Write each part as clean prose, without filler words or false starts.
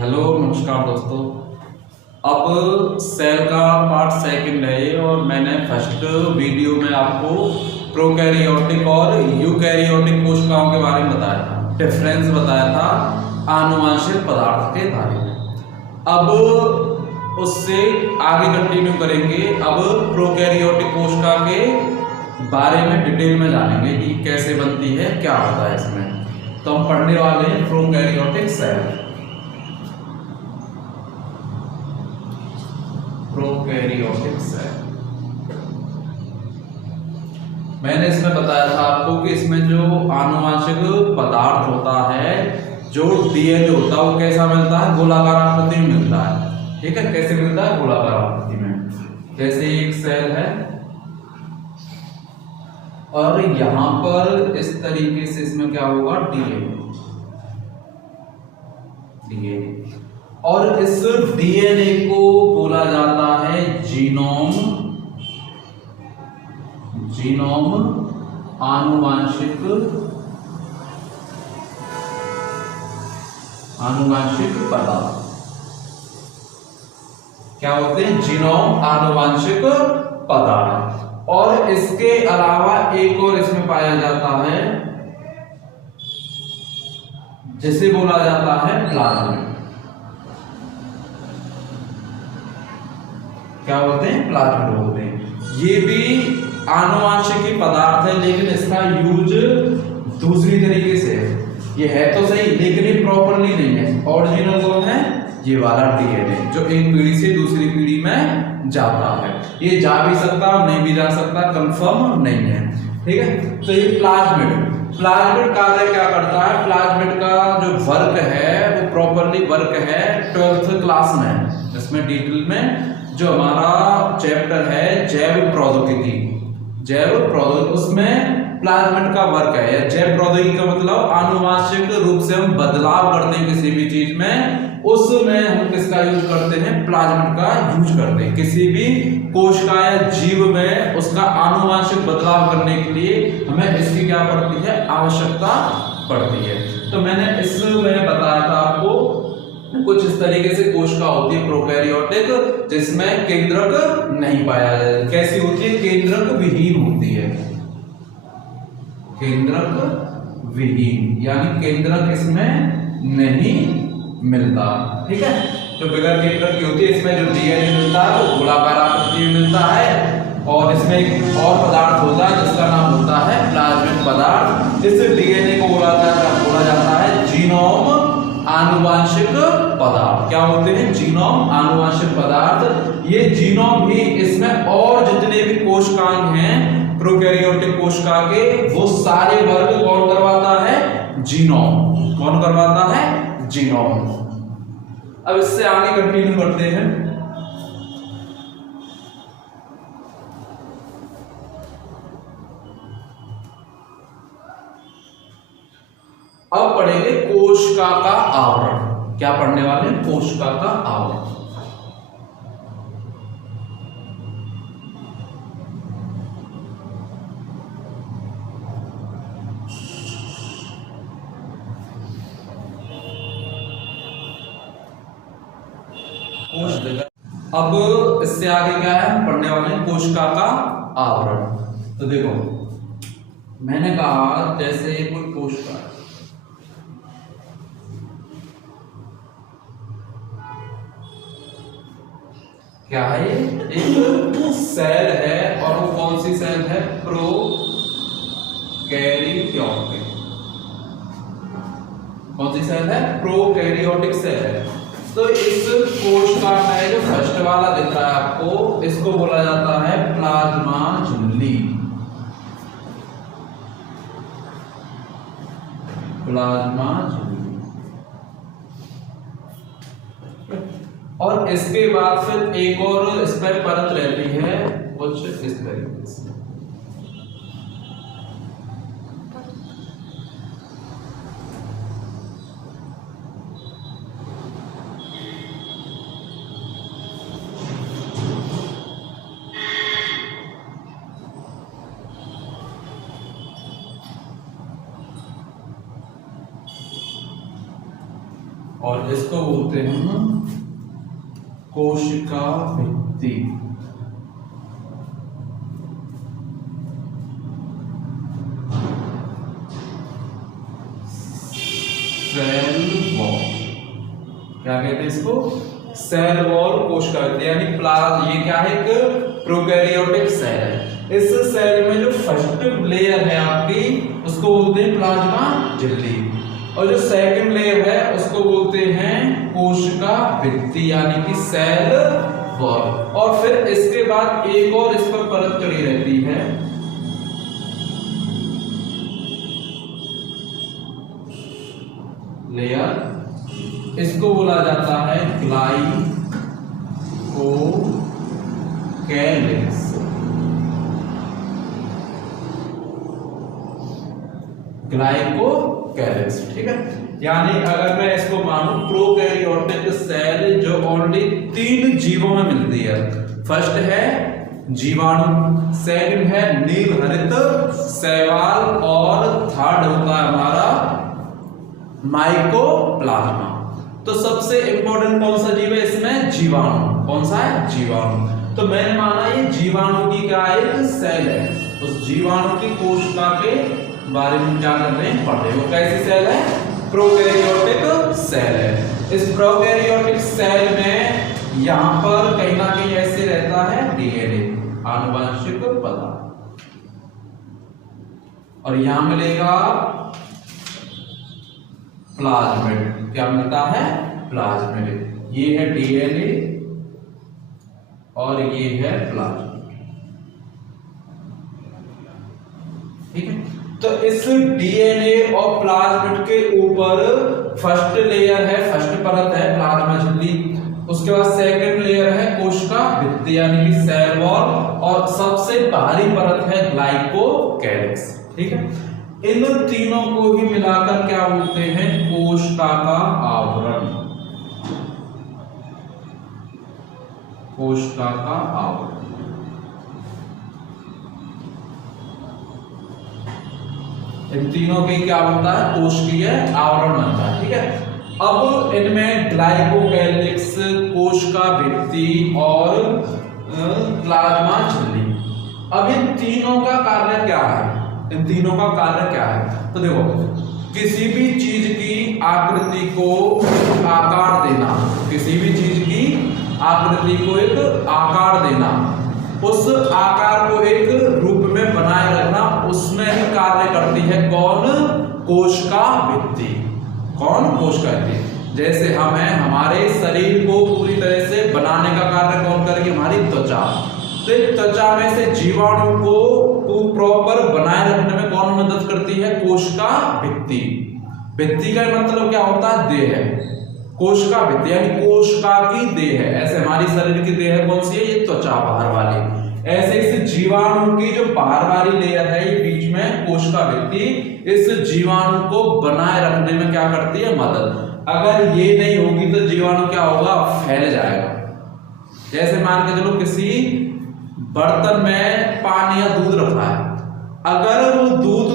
Hello नमस्कार दोस्तों। अब सेल का पार्ट सेकंड है ये, और मैंने फर्स्ट वीडियो में आपको प्रोकैरियोटिक और यूकैरियोटिक कोशिकाओं के बारे में बताया था, डिफरेंस बताया था आनुवंशिक पदार्थ के बारे में। अब उससे आगे कंटिन्यू करेंगे। अब प्रोकैरियोटिक कोशिका के बारे में डिटेल में जानेंगे कि कैसे बनती है, क्या होता है इसमें। तो हम पढ़ने वाले हैं प्रोकैरियोटिक सेल। प्रोकैरियोटिक सेल मैंने इसमें बताया था आपको कि इसमें जो आनुवंशिक पदार्थ होता है, जो डीएनए होता है, वो कैसा मिलता है? गोलाकार आकृति में मिलता है। ठीक है, कैसे मिलता है? गोलाकार आकृति में। जैसे एक सेल है और यहां पर इस तरीके से इसमें क्या होगा? डीएनए। और इस डीएनए को बोला जाता है जीनोम। जीनोम आनुवंशिक पदार्थ क्या होते हैं? जीनोम आनुवंशिक पदार्थ। और इसके अलावा एक और इसमें पाया जाता है जिसे बोला जाता है प्लाज्मिड। क्या होते हैं? प्लाज्मिड होते हैं। ये भी आनुवंशिक ही पदार्थ है, लेकिन इसका यूज दूसरी तरीके से है। ये है तो सही, लेकिन ये प्रॉपरली नहीं है। ओरिजिनल कौन है? ये वाला डीएनए, जो एक पीढ़ी से दूसरी पीढ़ी में जाता है। ये जा भी सकता, नहीं भी जा सकता, कंफर्म नहीं है। ठीक है, तो ये प्लाज्मिड कार्य क्या करता है? प्लाज्मिड का जो वर्क है वो प्रॉपरली वर्क है 12th क्लास में। इसमें डिटेल में जो हमारा चैप्टर है जैव प्रौद्योगिकी, उसमें प्लाज्मिड का वर्क है। जैव प्रौद्योगिकी का मतलब आनुवंशिक रूप से हम बदलाव करते हैं किसी भी चीज में, उसमें हम किसका यूज करते हैं? प्लाज्मिड का यूज करते हैं। किसी भी कोशिका या जीव में उसका आनुवंशिक बदलाव करने के लिए हमें इसकी क्या पड़ती है? आवश्यकता पड़ती है। तो मैंने इसमें बताया था आपको कुछ इस तरीके से कोशिका होती है प्रोकैरियोटिक, जिसमें केंद्रक नहीं पाया जाता। कैसी होती है? केंद्रक विहीन होती है। केंद्रक विहीन यानी केंद्रक इसमें नहीं मिलता। ठीक है, तो बगैर केंद्रक की होती है। इसमें जो डीएनए मिलता है वो गोलाकार आकृति में मिलता है, और इसमें एक और पदार्थ होता है जिसका नाम होता है प्लाज्मिड पदार्थ। इस डीएनए को बोला जाता है जीनोम आनुवंशिक पदार्थ। क्या होते हैं? जीनोम आनुवंशिक पदार्थ। ये जीनोम ही इसमें और जितने भी कोशिकांग हैं प्रोकैरियोटिक कोशिका के, वो सारे वर्ग कौन करवाता है? जीनोम। कौन करवाता है? जीनोम। अब इससे आगे कंटिन्यू करते हैं। अब पढ़ेंगे कोशिका का आवरण। क्या पढ़ने वाले हैं? कोशिका का आवरण। अब इससे आगे क्या है? पढ़ने वाले हैं कोशिका का आवरण। तो देखो, मैंने कहा जैसे कोई कोशिका क्या है? एक सेल है, और वो कौन सी सेल है? प्रोकैरियोटिक। कौन सी सेल है? प्रोकैरियोटिक सेल है। तो इस कोशिका में जो फर्स्ट वाला दिख रहा है आपको, इसको बोला जाता है प्लाज्मा झिल्ली। प्लाज्मा झिल्ली। और इसके बाद फिर एक और इस पर परत रहती है कुछ इस तरीके से। और इसको बोलते हैं कोशिका भित्ति। सेल वॉल, क्या कहते हैं इसको? सेल वॉल कोशिका भित्ति, यानी ये क्या है? एक प्रोकैरियोटिक सेल है। इस सेल में जो फर्स्ट लेयर है आपकी उसको बोलते हैं प्लाज्मा झिल्ली, और जो सेकंड लेयर है उसको बोलते हैं कोशिका भित्ति यानी कि सेल वॉल। और फिर इसके बाद एक और इस पर परत चढ़ी रहती है, लेयर, इसको बोला जाता है ग्लाइकोकैलिक्स। ग्लाइकोकैलिक्स, ठीक है। यानी अगर मैं इसको मानूं प्रोकैरियोटिक सेल जो ओनली 3 जीवों में मिलती है। फर्स्ट है जीवाणु, सेकंड है नीलहरित शैवाल, और थर्ड होता है हमारा माइकोप्लाज्मा। तो सबसे इंपॉर्टेंट कौन सा जीव है इसमें? जीवाणु। कौन सा है? जीवाणु। तो मैंने माना ये जीवाणु की क्या एक सेल है, उस जीवाणु की कोशिका के बारे में क्या कर रहे हैं? पढ़ रहे हो। कैसी सेल है? प्रोकैरियोटिक सेल है। इस प्रोकैरियोटिक सेल में यहां पर कहीं ना कहीं ऐसे रहता है डीएनए, आनुवंशिक पदार्थ, और यहां मिलेगा प्लाज्मिड। क्या मिलता है? प्लाज्मिड। ये है डीएनए और ये है प्लाज्मिड, ठीक है। तो इस डीएनए और प्लाज्मिड के ऊपर फर्स्ट लेयर है, फर्स्ट परत है प्लाज्मा झिल्ली, उसके बाद सेकंड लेयर है कोशिका भित्ति यानी कि सेल वॉल, और सबसे बाहरी परत है ग्लाइकोकैलिक्स, ठीक है। इन तीनों को ही मिलाकर क्या बोलते हैं? कोशिका का आवरण। कोशिका का आवरण। इन तीनों के क्या बनता है? कोशिकीय आवरण बनता है, ठीक है। अब इनमें ग्लाइकोकैलिक्स, कोशिका भित्ति और प्लाज्मा झिल्ली, अब इन तीनों का कार्य क्या है? इन तीनों का कार्य क्या है? तो देखो, किसी भी चीज की आकृति को आकार देना, किसी भी चीज की आकृति को एक आकार देना, उस आकार को एक रूप में बनाए रखना, उसमें ही कार्य करती है कौन? कोशिका भित्ति। कौन? कोशिका भित्ति। जैसे हम हैं, हमारे शरीर को पूरी तरह से बनाने का कार्य कौन करेगी? हमारी त्वचा। तो त्वचा में से जीवाणु को प्रॉपर बनाए रखने में कौन मदद करती है? कोशिका भित्ति। भित्ति का मतलब क्या होता है? देह है। कोशिका भित्ति यानी कोशिका की देह है। ऐसे हमारी शरीर की देह कौन सी है? ये त्वचा बाहर वाली। ऐसे इस जीवाणु की जो बाहर वाली लेयर है, ये बीच में कोशिका भित्ति इस जीवाणु को बनाए रखने में क्या करती है? मदद। अगर ये नहीं होगी तो जीवाणु क्या होगा? फैल जाएगा। जैसे मान के चलो किसी बर्तन में पानी या दूध रखा है, अगर वो दूध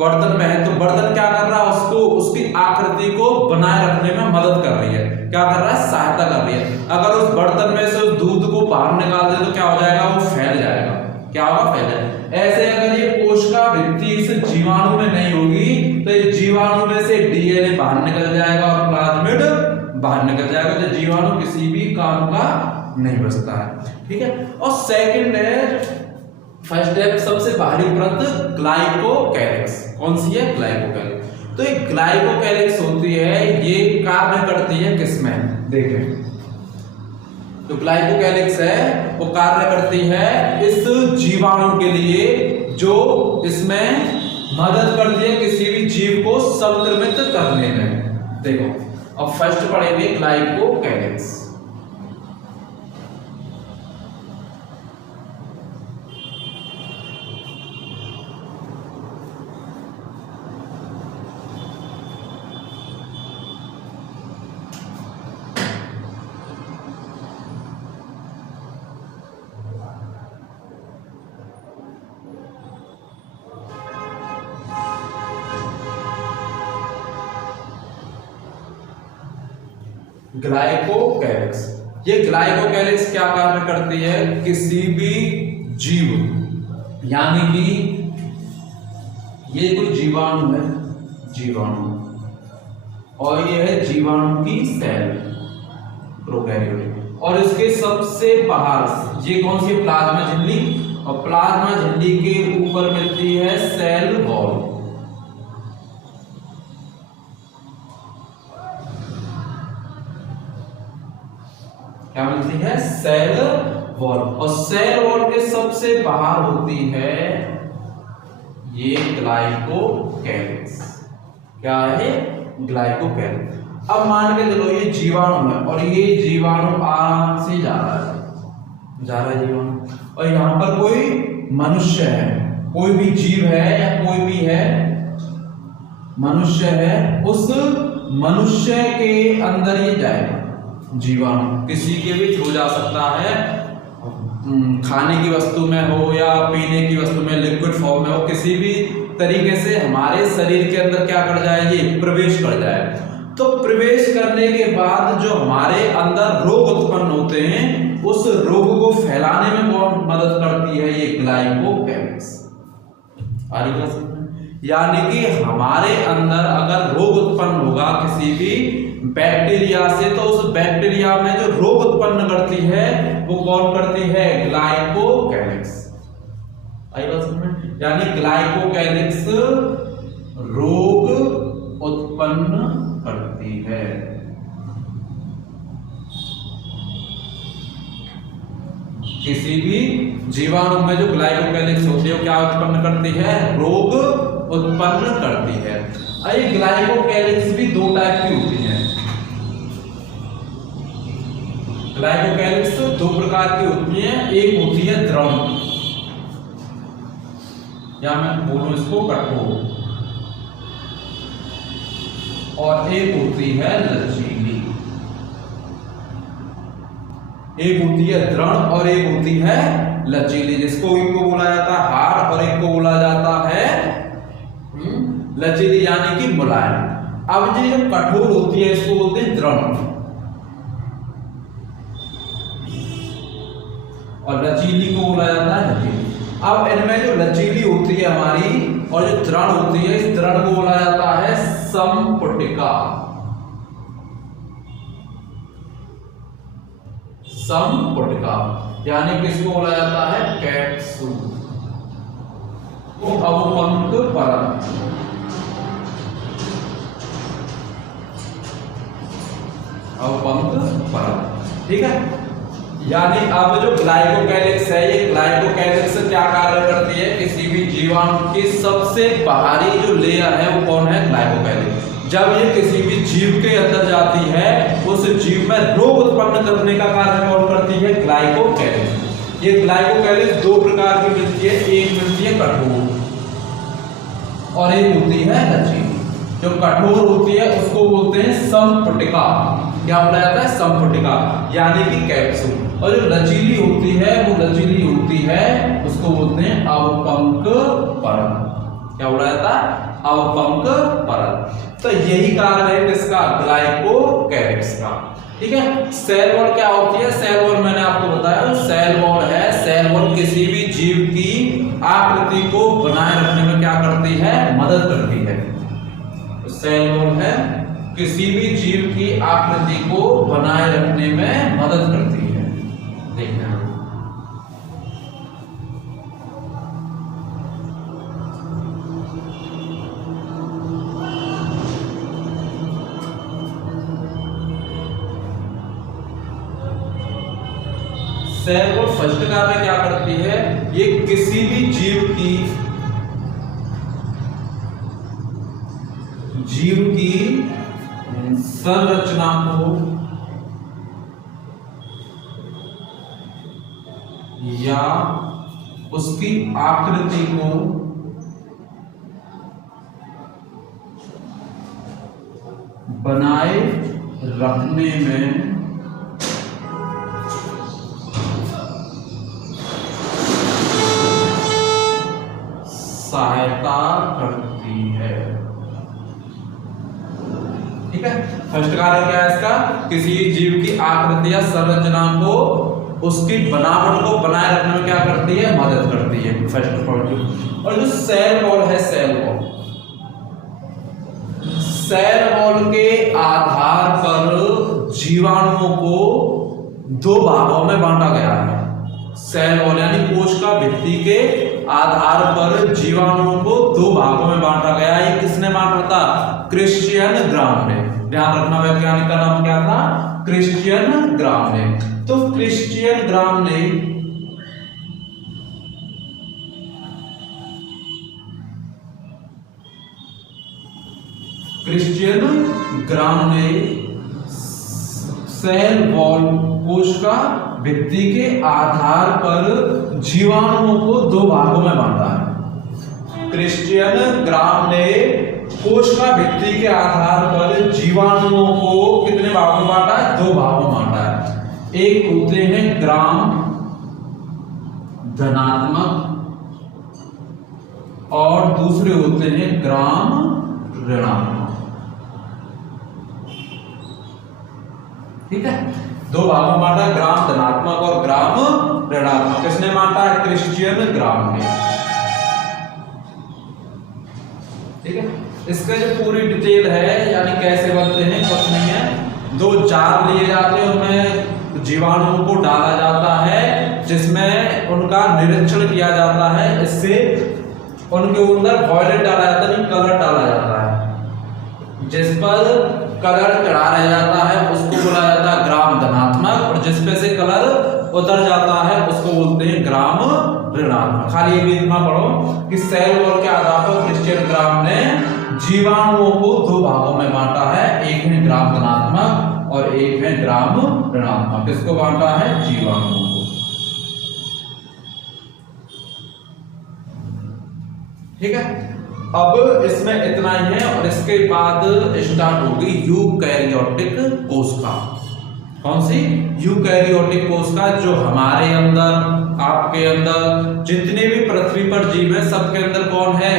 बर्तन में है तो बर्तन क्या कर रहा है? उसको, उसकी आकृति को बनाए रखने में मदद कर रही है। क्या कर रहा है? सहायता कर रही है। अगर उस बर्तन में से उस दूध को बाहर निकाल दे तो क्या हो जाएगा? वो फैल जाएगा। क्या होगा? फैल जाएगा। ऐसे अगर ये कोशिका भित्ति इस जीवाणु में नहीं होगी तो इस जीवाणु में से डीएनए बाहर निकल जाएगा और प्लाज्मिड बाहर निकल जाएगा, तो जीवाणु किसी भी काम का नहीं बचता है, ठीक है। और सेकंड है, फर्स्ट स्टेप, सबसे बाहरी परत ग्लाइकोकैलिक्स। कौन सी है? ग्लाइकोकैलिक्स। तो ये ग्लाइकोकैलिक्स होती है, ये कार्य करती है किसमें? देखें, तो ग्लाइकोकैलिक्स है वो कार्य करती है इस जीवाणु के लिए, जो इसमें मदद करती है किसी भी जीव को संक्रमित करने में। देखो, अब फर्स्ट पढ़ेंगे ग्लाइकोकैलिक्स। ग्लाइकोकैलिक्स। ये ग्लाइकोकैलिक्स क्या कार्य करती है? किसी भी जीव, यानी कि ये कोई जीवाणु है, जीवाणु, और ये है जीवाणु की सेल प्रोकैरियोट, और इसके सबसे बाहर ये कौन सी? प्लाज्मा झिल्ली, और प्लाज्मा झिल्ली के ऊपर मिलती है सेल वॉल। क्या मिलती है? सेल वॉल, और सेल वॉल के सबसे बाहर होती है ये ग्लाइकोकैलिक्स। क्या है? ग्लाइकोकैलिक्स। अब मान के चलो ये जीवाणु है, और ये जीवाणु आराम से जा रहा है जीवाणु, और यहाँ पर कोई मनुष्य है, कोई भी जीव है या कोई भी है, मनुष्य है, उस मनुष्य के अंदर ये जाएगा जीवाणु। किसी के भी थ्रू जा सकता है, खाने की वस्तु में हो या पीने की वस्तु में, लिक्विड फॉर्म में हो, किसी भी तरीके से हमारे शरीर के अंदर क्या कर जाए? ये प्रवेश कर जाए। तो प्रवेश करने के बाद जो हमारे अंदर रोग उत्पन्न होते हैं, उस रोग को फैलाने में कौन मदद करती है? ये ग्लाइकोकैलिक्स। यानी कि हमारे अंदर अगर रोग उत्पन्न होगा किसी भी बैक्टीरिया से, तो उस बैक्टीरिया में जो रोग उत्पन्न करती है वो कौन करती है? ग्लाइकोकैलिक्स। आई बात समझ में? यानी ग्लाइकोकैलिक्स रोग उत्पन्न करती है। किसी भी जीवाणु में जो ग्लाइकोकैलिक्स होती है वो क्या उत्पन्न करती है? रोग उत्पन्न करती है। ये ग्लाइकोकैलिक्स भी दो टाइप की होती है। ग्लाइकोकैलिक्स दो प्रकार की होती है। एक होती है दृढ़, या मैं बोलूं इसको कठोर, और एक होती है लचीली। एक होती है दृढ़ और एक होती है लचीली, जिसको एक को बोला जाता है हार्ड और एक को बोला जाता है लचीली, यानी कि मुलायम। अब ये जो कठोर होती है इसको बोलते हैं दृढ़, और लचीली को बोला जाता है लचीली। अब इनमें जो लचीली होती है हमारी और जो दृढ़ होती है, इस दृढ़ को बोला जाता है संपुटिका। संपुटिका यानी किसको बोला जाता है? कैप्सूल। अवपंक परत, अवपंक परत, ठीक है। यानी अब जो ग्लाइकोकैलिक्स है, ये ग्लाइकोकैलिक्स क्या कार्य करती है? किसी भी जीवाणु की सबसे बाहरी जो लेयर है वो कौन है? ग्लाइकोकैलिक्स। जब ये किसी भी जीव के अंदर जाती है, उस जीव में रोग उत्पन्न करने का कार्य कौन करती है? ग्लाइकोकैलिक्स। ये ग्लाइकोकैलिक्स दो प्रकार की मिलती है, एक मिलती है कठोर और एक होती है लचीली। जो कठोर होती है उसको बोलते हैं संपुटिका। क्या बोला जाता है? संपुटिका, यानी कि कैप्सूल। और जो लचीली होती है वो लचीली होती है, उसको बोलते हैं अवपंक परत। क्या बोला जाता है? अवपंक परत। तो यही कारण है किसका? ग्लाइकोकैलिक्स का, ठीक है। सेल वॉल क्या होती है? सेल वॉल मैंने आपको बताया, सेल वॉल है। सेल वॉल किसी भी जीव की आकृति को बनाए रखने में क्या करती है? मदद करती है। सेल वॉल है किसी भी जीव की आकृति को बनाए रखने में मदद करती है। देखना सेल वॉल फर्स्ट कार्य क्या करती है? ये किसी भी जीव की संरचना को या उसकी आकृति को बनाए रखने में सहायता करती है। ठीक है। फर्स्ट कार्य क्या है इसका, किसी जीव की आकृति या संरचना को उसकी बनावट को बनाए रखने में क्या करती है, मदद करती है, फर्स्ट पॉइंट। और जो सेल वॉल है, सेल वॉल के आधार पर जीवाणुओं को दो भागों में बांटा गया है। सेल वॉल यानी कोश का भित्ति के आधार पर जीवाणुओं को दो भागों में बांटा गया। ये किसने बांटा था, क्रिश्चियन ग्राम ने। ध्यान रखना वैज्ञानिक का नाम क्या था, क्रिश्चियन ग्राम ने। तो क्रिश्चियन ग्राम ने सेल वॉल कोश का भित्ति के आधार पर जीवाणुओं को दो भागों में बांटा है। क्रिश्चियन ग्राम ने कोश का भित्ति के आधार पर जीवाणुओं को कितने भागों में बांटा है, दो भागों में बांटा है। एक होते हैं ग्राम धनात्मक और दूसरे होते हैं ग्राम ऋणात्मक। ठीक है, दो भागों में बांटा, ग्राम धनात्मक और ग्राम ऋणात्मक। किसने बांटा है, क्रिश्चियन ग्राम ने। ठीक है, इसका जो पूरी डिटेल है यानी कैसे बनते हैं, कुछ नहीं है। दो जार लिए जाते हैं, उनमें जीवाणुओं को डाला जाता है, जिसमें उनका निरीक्षण किया जाता है। इससे उनके अंदर वॉयलेट डाला जाता है, कलर डाला जाता है। जिस पर कलर चढ़ा रह जाता है उसको बोला जाता है ग्राम धनात्मक, और जिस पे से कलर उतर जाता है उसको बोलते हैं ग्राम ऋणात्मक। खाली ये भी इतना पढ़ो कि सेल वॉल के आधार पर क्रिश्चियन ग्राम ने जीवाणुओं को दो भागों में बांटा है, एक है ग्राम धनात्मक और एक है ग्राम ऋणात्मक। किसको बांटा है, जीवाणुओं को। ठीक है, अब इसमें इतना ही है और इसके बाद स्टार्ट होगी यूकैरियोटिक कोशिका। कौन सी, यूकैरियोटिक कोशिका, जो हमारे अंदर, आपके अंदर, जितने भी पृथ्वी पर जीव है सबके अंदर कौन है,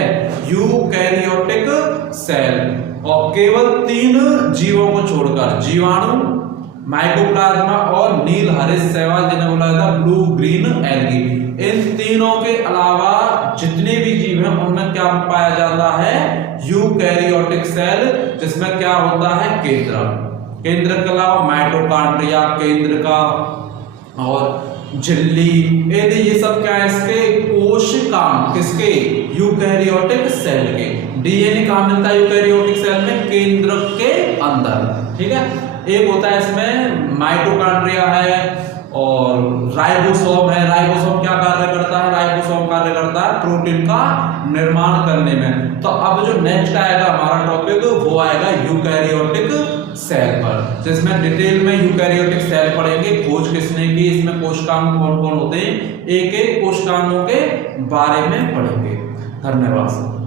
यूकैरियोटिक सेल। और केवल 3 जीवों को छोड़कर, जीवाणु, माइकोप्लाज्मा और नील हरित शैवाल, जिन्हें बोला जाता है ब्लू ग्रीन एल्गी, इन तीनों के अलावा जितने भी जीव हैं उनमें क्या पाया जाता है, यूकैरियोटिक सेल, जिसमें क्या होता है, केंद्र के अलावा माइटोकॉन्ड्रिया, केंद्र का और झिल्ली, ये सब क्या है, इसके कोशिकांग, किसके, यूकैरियोटिक सेल के। डीएनए कहां मिलता है यूकैरियोटिक सेल में, केंद्र के अंदर। ठीक है, एक होता है इसमें माइटोकॉन्ड्रिया है और राइबोसोम है। राइबोसोम क्या कार्य करता है, राइबोसोम कार्य करता है प्रोटीन का निर्माण करने में। तो अब जो नेक्स्ट आएगा हमारा टॉपिक वो आएगा यूकैरियोटिक सेल पर, जिसमें डिटेल में यूकैरियोटिक सेल पढ़ेंगे, खोज किसने की, इसमें कोशिकांग कौन कौन होते हैं, एक एक कोशिकांगों के बारे में पढ़ेंगे। धन्यवाद।